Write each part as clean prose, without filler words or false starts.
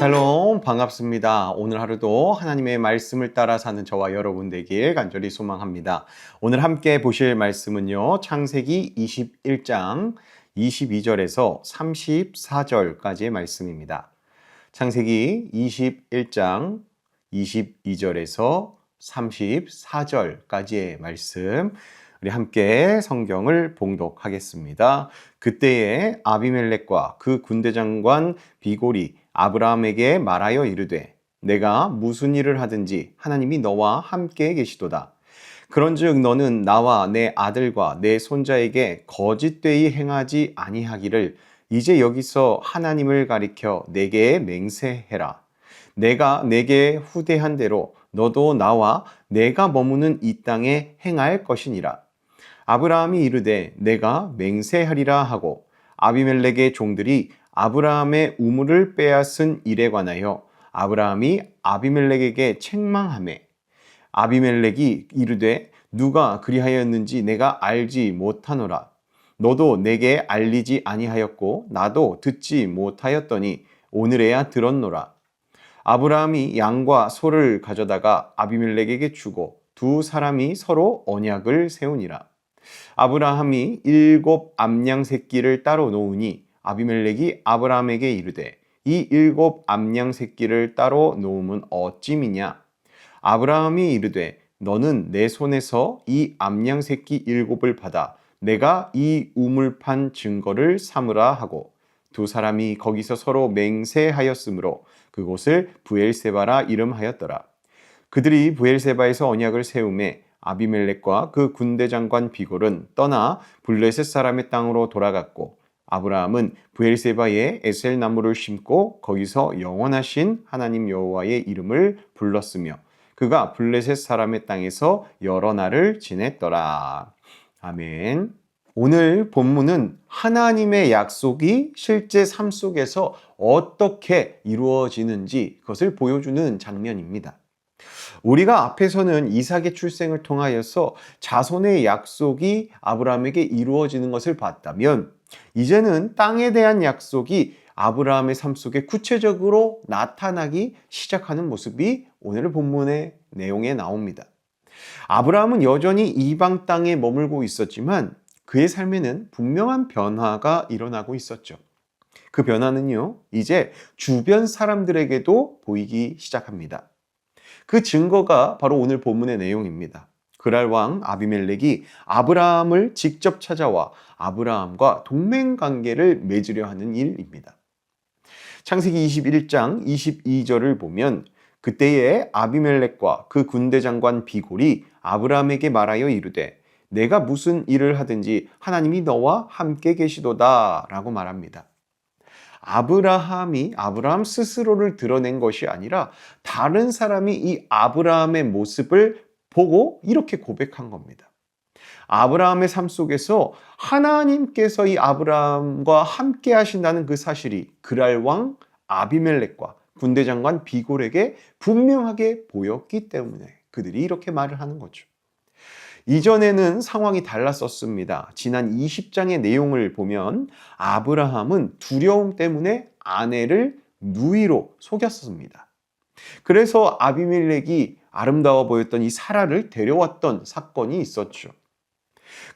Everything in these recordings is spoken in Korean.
샬롬, 반갑습니다. 오늘 하루도 하나님의 말씀을 따라 사는 저와 여러분 되길 간절히 소망합니다. 오늘 함께 보실 말씀은요, 창세기 21장 22절에서 34절까지의 말씀입니다. 창세기 21장 22절에서 34절까지의 말씀, 우리 함께 성경을 봉독하겠습니다. 그때에 아비멜렉과 그 군대장관 비골이 아브라함에게 말하여 이르되 내가 무슨 일을 하든지 하나님이 너와 함께 계시도다. 그런즉 너는 나와 내 아들과 내 손자에게 거짓되이 행하지 아니하기를 이제 여기서 하나님을 가리켜 내게 맹세해라. 내가 내게 후대한 대로 너도 나와 내가 머무는 이 땅에 행할 것이니라. 아브라함이 이르되 내가 맹세하리라 하고 아비멜렉의 종들이 아브라함의 우물을 빼앗은 일에 관하여 아브라함이 아비멜렉에게 책망하매 아비멜렉이 이르되 누가 그리하였는지 내가 알지 못하노라. 너도 내게 알리지 아니하였고 나도 듣지 못하였더니 오늘에야 들었노라. 아브라함이 양과 소를 가져다가 아비멜렉에게 주고 두 사람이 서로 언약을 세우니라. 아브라함이 7 암양 새끼를 따로 놓으니 아비멜렉이 아브라함에게 이르되 이 7 암양 새끼를 따로 놓음은 어찌미냐. 아브라함이 이르되 너는 내 손에서 이 암양 새끼 7을 받아 내가 이 우물판 증거를 삼으라 하고 두 사람이 거기서 서로 맹세하였으므로 그곳을 브엘세바라 이름하였더라. 그들이 브엘세바에서 언약을 세우매 아비멜렉과 그 군대장관 비골은 떠나 블레셋 사람의 땅으로 돌아갔고 아브라함은 브엘세바에 에셀 나무를 심고 거기서 영원하신 하나님 여호와의 이름을 불렀으며 그가 블레셋 사람의 땅에서 여러 날을 지냈더라. 아멘. 오늘 본문은 하나님의 약속이 실제 삶 속에서 어떻게 이루어지는지 그것을 보여주는 장면입니다. 우리가 앞에서는 이삭의 출생을 통하여서 자손의 약속이 아브라함에게 이루어지는 것을 봤다면 이제는 땅에 대한 약속이 아브라함의 삶 속에 구체적으로 나타나기 시작하는 모습이 오늘 본문의 내용에 나옵니다. 아브라함은 여전히 이방 땅에 머물고 있었지만 그의 삶에는 분명한 변화가 일어나고 있었죠. 그 변화는요, 이제 주변 사람들에게도 보이기 시작합니다. 그 증거가 바로 오늘 본문의 내용입니다. 그랄 왕 아비멜렉이 아브라함을 직접 찾아와 아브라함과 동맹 관계를 맺으려 하는 일입니다. 창세기 21장 22절을 보면 그때에 아비멜렉과 그 군대장관 비골이 아브라함에게 말하여 이르되 내가 무슨 일을 하든지 하나님이 너와 함께 계시도다 라고 말합니다. 아브라함 스스로를 드러낸 것이 아니라 다른 사람이 이 아브라함의 모습을 보고 이렇게 고백한 겁니다. 아브라함의 삶 속에서 하나님께서 이 아브라함과 함께 하신다는 그 사실이 그랄 왕 아비멜렉과 군대장관 비골에게 분명하게 보였기 때문에 그들이 이렇게 말을 하는 거죠. 이전에는 상황이 달랐었습니다. 지난 20장의 내용을 보면 아브라함은 두려움 때문에 아내를 누이로 속였습니다. 그래서 아비멜렉이 아름다워 보였던 이 사라를 데려왔던 사건이 있었죠.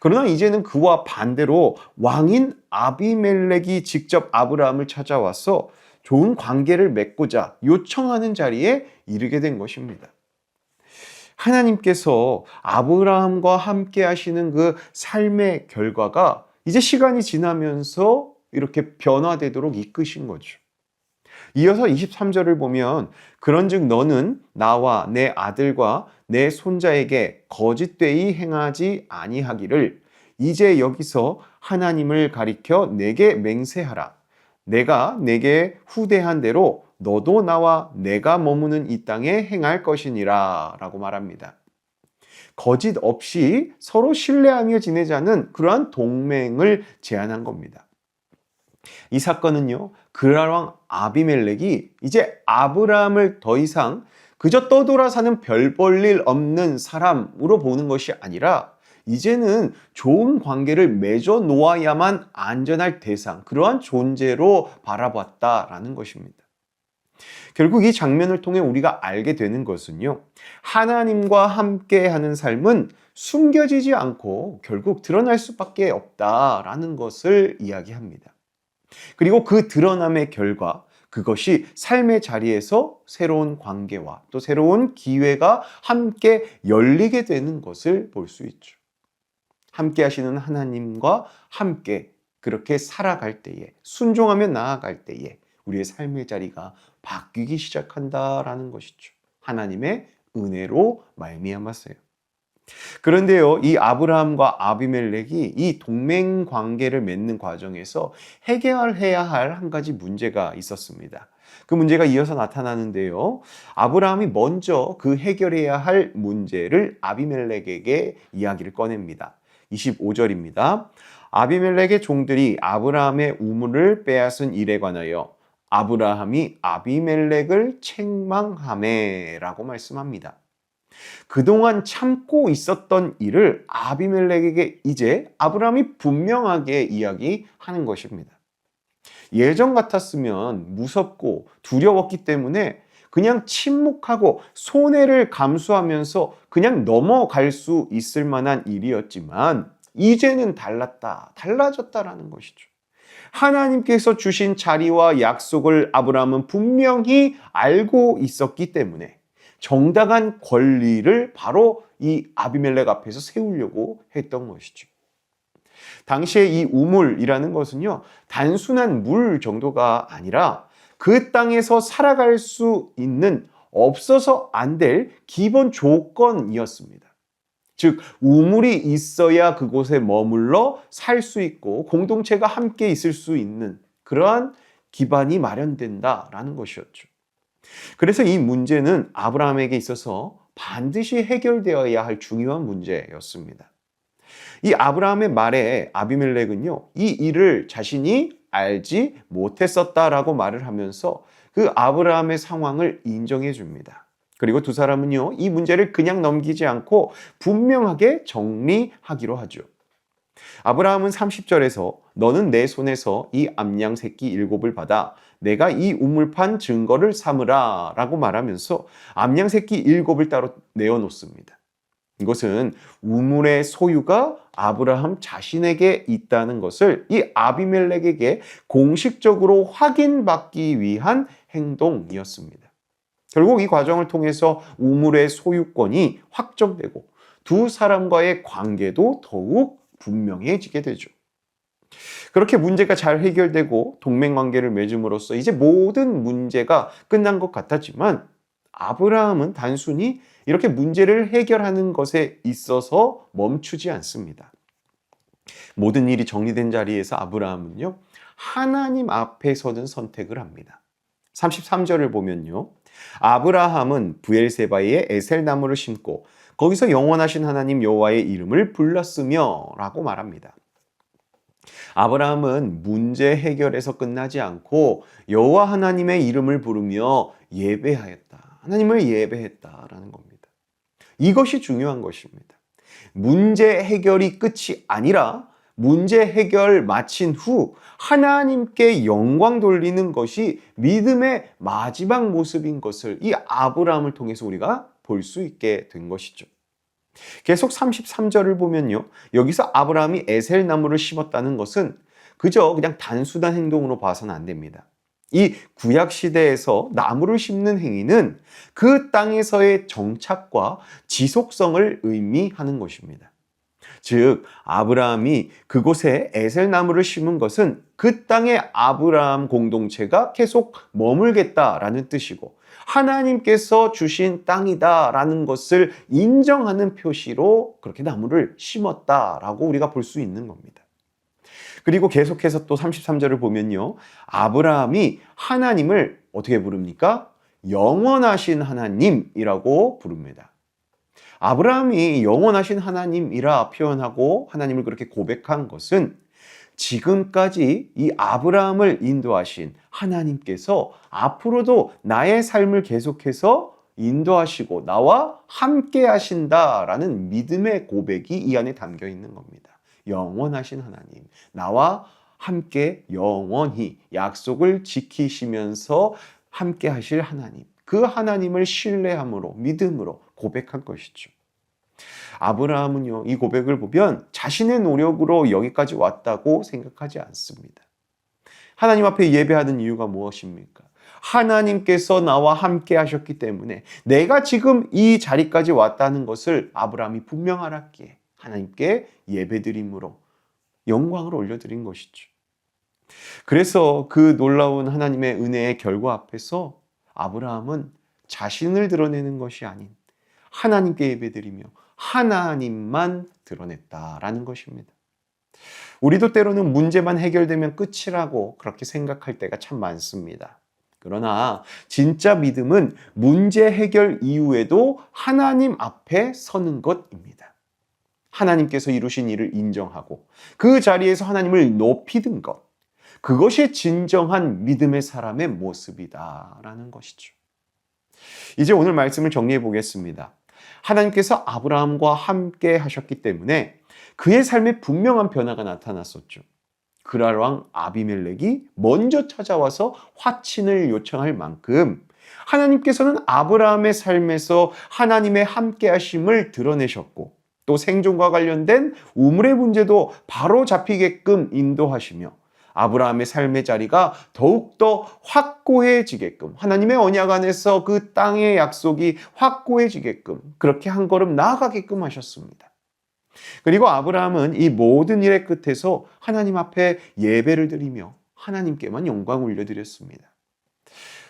그러나 이제는 그와 반대로 왕인 아비멜렉이 직접 아브라함을 찾아와서 좋은 관계를 맺고자 요청하는 자리에 이르게 된 것입니다. 하나님께서 아브라함과 함께 하시는 그 삶의 결과가 이제 시간이 지나면서 이렇게 변화되도록 이끄신 거죠. 이어서 23절을 보면 그런즉 너는 나와 내 아들과 내 손자에게 거짓되이 행하지 아니하기를 이제 여기서 하나님을 가리켜 내게 맹세하라. 내가 내게 후대한 대로 너도 나와 내가 머무는 이 땅에 행할 것이니라 라고 말합니다. 거짓 없이 서로 신뢰하며 지내자는 그러한 동맹을 제안한 겁니다. 이 사건은요, 그랄 왕 아비멜렉이 이제 아브라함을 더 이상 그저 떠돌아 사는 별 볼 일 없는 사람으로 보는 것이 아니라 이제는 좋은 관계를 맺어 놓아야만 안전할 대상, 그러한 존재로 바라봤다라는 것입니다. 결국 이 장면을 통해 우리가 알게 되는 것은요, 하나님과 함께 하는 삶은 숨겨지지 않고 결국 드러날 수밖에 없다라는 것을 이야기합니다. 그리고 그 드러남의 결과, 그것이 삶의 자리에서 새로운 관계와 또 새로운 기회가 함께 열리게 되는 것을 볼 수 있죠. 함께 하시는 하나님과 함께 그렇게 살아갈 때에, 순종하며 나아갈 때에 우리의 삶의 자리가 바뀌기 시작한다라는 것이죠. 하나님의 은혜로 말미암았어요. 그런데요, 이 아브라함과 아비멜렉이 이 동맹 관계를 맺는 과정에서 해결해야 할 한 가지 문제가 있었습니다. 그 문제가 이어서 나타나는데요, 아브라함이 먼저 그 해결해야 할 문제를 아비멜렉에게 이야기를 꺼냅니다. 25절입니다. 아비멜렉의 종들이 아브라함의 우물을 빼앗은 일에 관하여 아브라함이 아비멜렉을 책망하매라고 말씀합니다. 그동안 참고 있었던 일을 아비멜렉에게 이제 아브라함이 분명하게 이야기하는 것입니다. 예전 같았으면 무섭고 두려웠기 때문에 그냥 침묵하고 손해를 감수하면서 그냥 넘어갈 수 있을 만한 일이었지만 이제는 달라졌다라는 것이죠. 하나님께서 주신 자리와 약속을 아브라함은 분명히 알고 있었기 때문에 정당한 권리를 바로 이 아비멜렉 앞에서 세우려고 했던 것이죠. 당시에 이 우물이라는 것은요, 단순한 물 정도가 아니라 그 땅에서 살아갈 수 있는 없어서 안 될 기본 조건이었습니다. 즉, 우물이 있어야 그곳에 머물러 살 수 있고 공동체가 함께 있을 수 있는 그러한 기반이 마련된다라는 것이었죠. 그래서 이 문제는 아브라함에게 있어서 반드시 해결되어야 할 중요한 문제였습니다. 이 아브라함의 말에 아비멜렉은요, 이 일을 자신이 알지 못했었다라고 말을 하면서 그 아브라함의 상황을 인정해 줍니다. 그리고 두 사람은요, 이 문제를 그냥 넘기지 않고 분명하게 정리하기로 하죠. 아브라함은 30절에서 너는 내 손에서 이 암양 새끼 7을 받아 내가 이 우물판 증거를 삼으라 라고 말하면서 암양 새끼 7을 따로 내어놓습니다. 이것은 우물의 소유가 아브라함 자신에게 있다는 것을 이 아비멜렉에게 공식적으로 확인받기 위한 행동이었습니다. 결국 이 과정을 통해서 우물의 소유권이 확정되고 두 사람과의 관계도 더욱 분명해지게 되죠. 그렇게 문제가 잘 해결되고 동맹관계를 맺음으로써 이제 모든 문제가 끝난 것 같았지만 아브라함은 단순히 이렇게 문제를 해결하는 것에 있어서 멈추지 않습니다. 모든 일이 정리된 자리에서 아브라함은요, 하나님 앞에 서는 선택을 합니다. 33절을 보면요, 아브라함은 브엘세바에 에셀나무를 심고 거기서 영원하신 하나님 여호와의 이름을 불렀으며 라고 말합니다. 아브라함은 문제 해결에서 끝나지 않고 여호와 하나님의 이름을 부르며 예배하였다. 하나님을 예배했다라는 겁니다. 이것이 중요한 것입니다. 문제 해결이 끝이 아니라 문제 해결 마친 후 하나님께 영광 돌리는 것이 믿음의 마지막 모습인 것을 이 아브라함을 통해서 우리가 볼 수 있게 된 것이죠. 계속 33절을 보면요, 여기서 아브라함이 에셀나무를 심었다는 것은 그저 그냥 단순한 행동으로 봐서는 안 됩니다. 이 구약 시대에서 나무를 심는 행위는 그 땅에서의 정착과 지속성을 의미하는 것입니다. 즉, 아브라함이 그곳에 에셀나무를 심은 것은 그 땅의 아브라함 공동체가 계속 머물겠다라는 뜻이고 하나님께서 주신 땅이다라는 것을 인정하는 표시로 그렇게 나무를 심었다라고 우리가 볼 수 있는 겁니다. 그리고 계속해서 또 33절을 보면요, 아브라함이 하나님을 어떻게 부릅니까? 영원하신 하나님이라고 부릅니다. 아브라함이 영원하신 하나님이라 표현하고 하나님을 그렇게 고백한 것은 지금까지 이 아브라함을 인도하신 하나님께서 앞으로도 나의 삶을 계속해서 인도하시고 나와 함께 하신다라는 믿음의 고백이 이 안에 담겨 있는 겁니다. 영원하신 하나님, 나와 함께 영원히 약속을 지키시면서 함께 하실 하나님, 그 하나님을 신뢰함으로, 믿음으로 고백한 것이죠. 아브라함은요, 이 고백을 보면 자신의 노력으로 여기까지 왔다고 생각하지 않습니다. 하나님 앞에 예배하는 이유가 무엇입니까? 하나님께서 나와 함께 하셨기 때문에 내가 지금 이 자리까지 왔다는 것을 아브라함이 분명 알았기에 하나님께 예배드림으로 영광을 올려드린 것이죠. 그래서 그 놀라운 하나님의 은혜의 결과 앞에서 아브라함은 자신을 드러내는 것이 아닌 하나님께 예배드리며 하나님만 드러냈다라는 것입니다. 우리도 때로는 문제만 해결되면 끝이라고 그렇게 생각할 때가 참 많습니다. 그러나 진짜 믿음은 문제 해결 이후에도 하나님 앞에 서는 것입니다. 하나님께서 이루신 일을 인정하고 그 자리에서 하나님을 높이는 것, 그것이 진정한 믿음의 사람의 모습이다라는 것이죠. 이제 오늘 말씀을 정리해 보겠습니다. 하나님께서 아브라함과 함께 하셨기 때문에 그의 삶에 분명한 변화가 나타났었죠. 그랄 왕 아비멜렉이 먼저 찾아와서 화친을 요청할 만큼 하나님께서는 아브라함의 삶에서 하나님의 함께 하심을 드러내셨고 또 생존과 관련된 우물의 문제도 바로 잡히게끔 인도하시며 아브라함의 삶의 자리가 더욱더 확고해지게끔 하나님의 언약 안에서 그 땅의 약속이 확고해지게끔 그렇게 한 걸음 나아가게끔 하셨습니다. 그리고 아브라함은 이 모든 일의 끝에서 하나님 앞에 예배를 드리며 하나님께만 영광을 올려드렸습니다.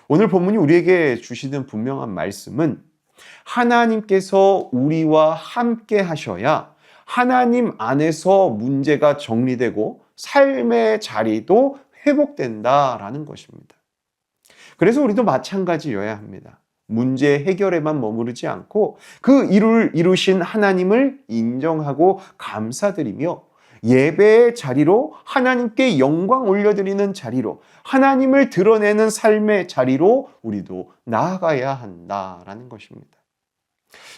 오늘 본문이 우리에게 주시는 분명한 말씀은 하나님께서 우리와 함께 하셔야 하나님 안에서 문제가 정리되고 삶의 자리도 회복된다라는 것입니다. 그래서 우리도 마찬가지여야 합니다. 문제 해결에만 머무르지 않고 그 일을 이루신 하나님을 인정하고 감사드리며 예배의 자리로 하나님께 영광 올려드리는 자리로 하나님을 드러내는 삶의 자리로 우리도 나아가야 한다라는 것입니다.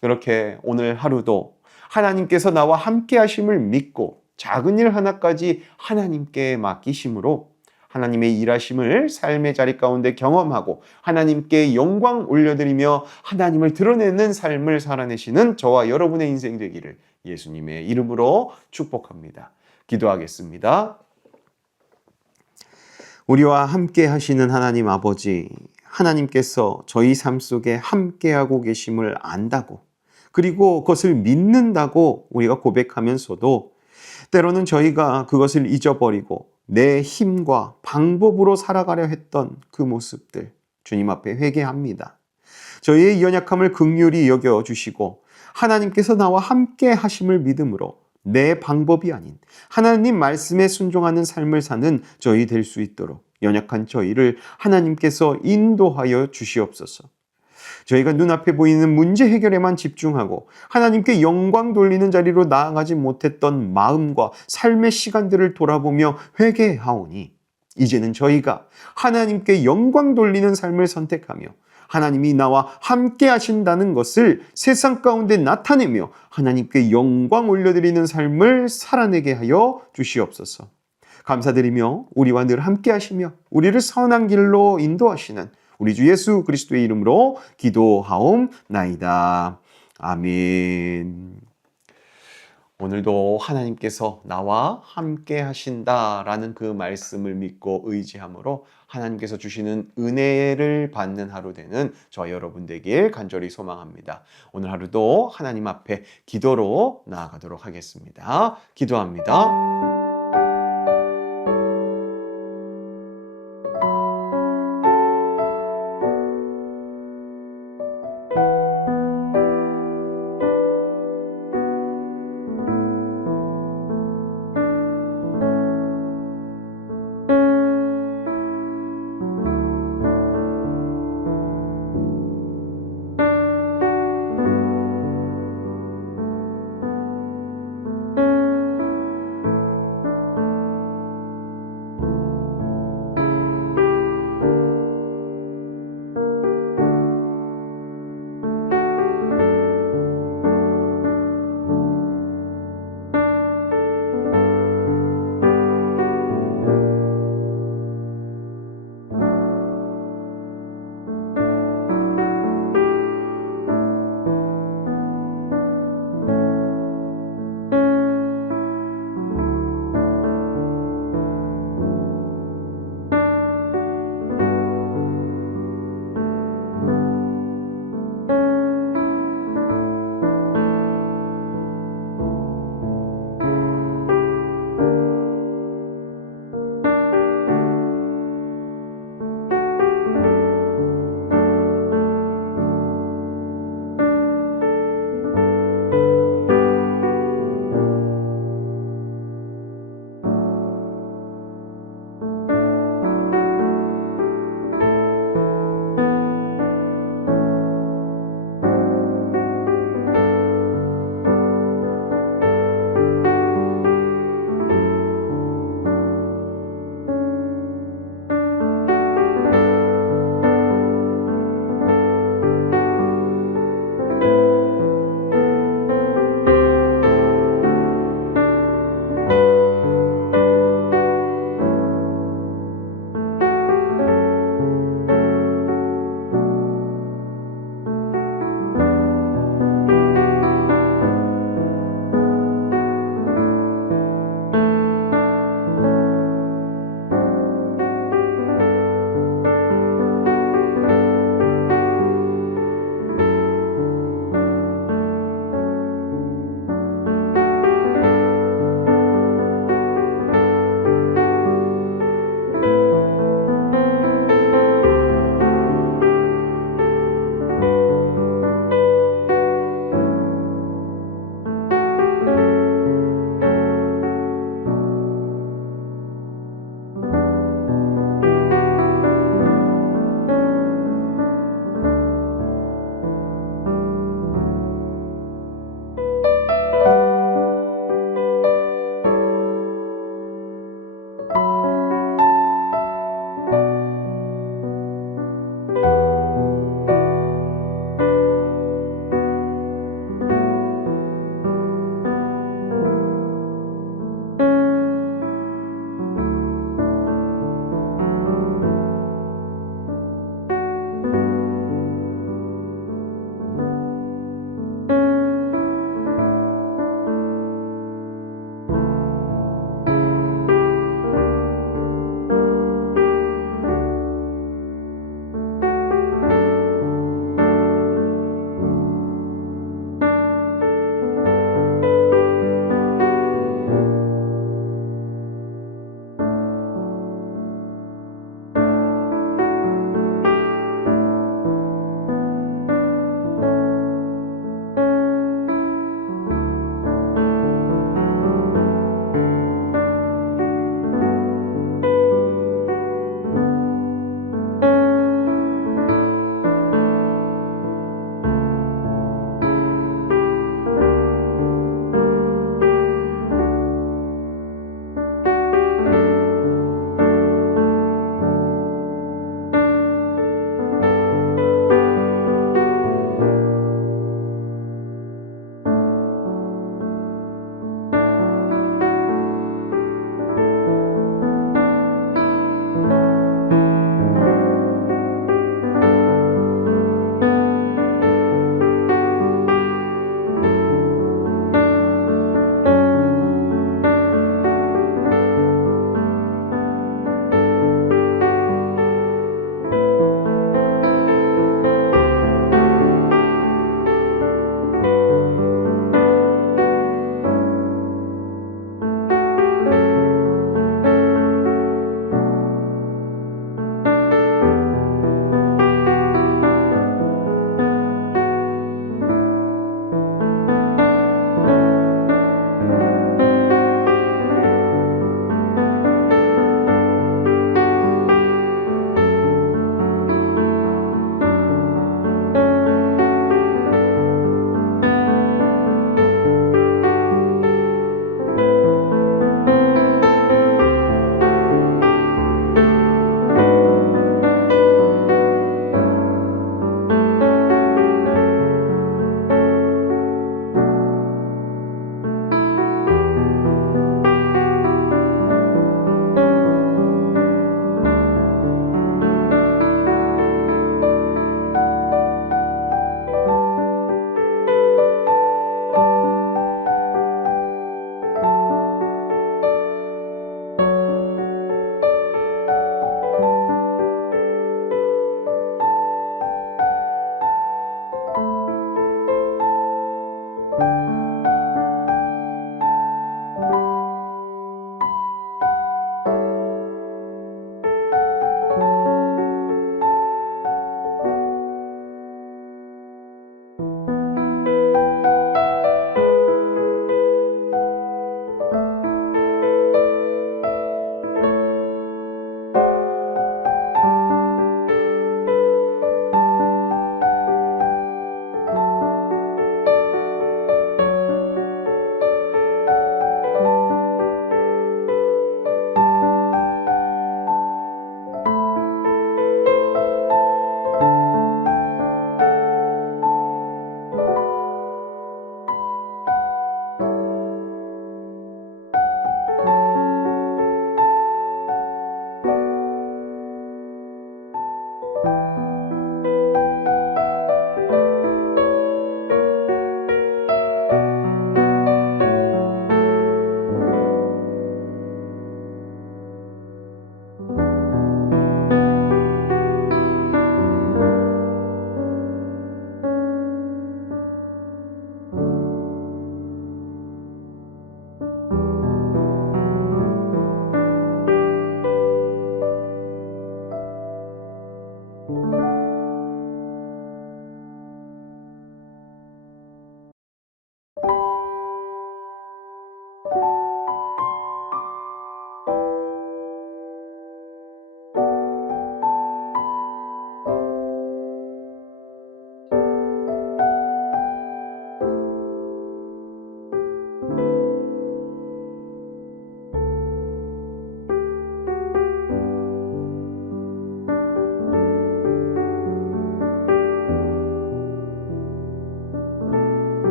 그렇게 오늘 하루도 하나님께서 나와 함께 하심을 믿고 작은 일 하나까지 하나님께 맡기심으로 하나님의 일하심을 삶의 자리 가운데 경험하고 하나님께 영광 올려드리며 하나님을 드러내는 삶을 살아내시는 저와 여러분의 인생 되기를 예수님의 이름으로 축복합니다. 기도하겠습니다. 우리와 함께 하시는 하나님 아버지, 하나님께서 저희 삶 속에 함께하고 계심을 안다고 그리고 그것을 믿는다고 우리가 고백하면서도 때로는 저희가 그것을 잊어버리고 내 힘과 방법으로 살아가려 했던 그 모습들 주님 앞에 회개합니다. 저희의 연약함을 긍휼히 여겨주시고 하나님께서 나와 함께 하심을 믿음으로 내 방법이 아닌 하나님 말씀에 순종하는 삶을 사는 저희 될 수 있도록 연약한 저희를 하나님께서 인도하여 주시옵소서. 저희가 눈앞에 보이는 문제 해결에만 집중하고 하나님께 영광 돌리는 자리로 나아가지 못했던 마음과 삶의 시간들을 돌아보며 회개하오니 이제는 저희가 하나님께 영광 돌리는 삶을 선택하며 하나님이 나와 함께 하신다는 것을 세상 가운데 나타내며 하나님께 영광 올려드리는 삶을 살아내게 하여 주시옵소서. 감사드리며 우리와 늘 함께 하시며 우리를 선한 길로 인도하시는 우리 주 예수 그리스도의 이름으로 기도하옵나이다. 아멘. 오늘도 하나님께서 나와 함께 하신다라는 그 말씀을 믿고 의지함으로 하나님께서 주시는 은혜를 받는 하루 되는 저 여러분 되길 간절히 소망합니다. 오늘 하루도 하나님 앞에 기도로 나아가도록 하겠습니다. 기도합니다.